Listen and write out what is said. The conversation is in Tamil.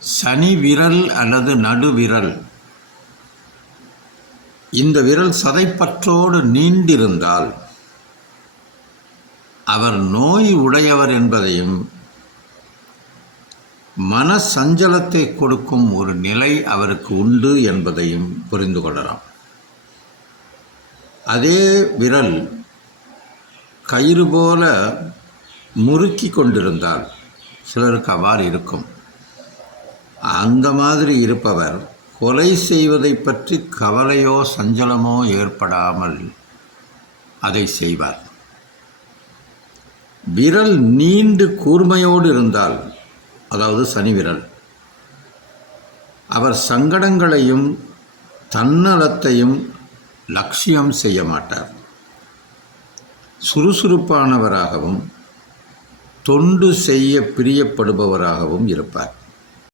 சனி விரல் அல்லது நடுவிரல் இந்த விரல் சதைப்பற்றோடு நீண்டிருந்தால் அவர் நோய் உடையவர் என்பதையும் மன சஞ்சலத்தை கொடுக்கும் ஒரு நிலை அவருக்கு உண்டு என்பதையும் புரிந்து கொள்ளலாம். அதே விரல் கயிறு போல முறுக்கி கொண்டிருந்தால் சிலருக்கு அவ்வாறு இருக்கும். அந்த மாதிரி இருப்பவர் கொலை செய்வதை பற்றி கவலையோ சஞ்சலமோ ஏற்படாமல் அதை செய்வார். விரல் நீண்டு கூர்மையோடு இருந்தால் அதாவது சனி விரல் அவர் சங்கடங்களையும் தன்னலத்தையும் லட்சியம் செய்ய மாட்டார். சுறுசுறுப்பானவராகவும் தொண்டு செய்ய பிரியப்படுபவராகவும் இருப்பார்.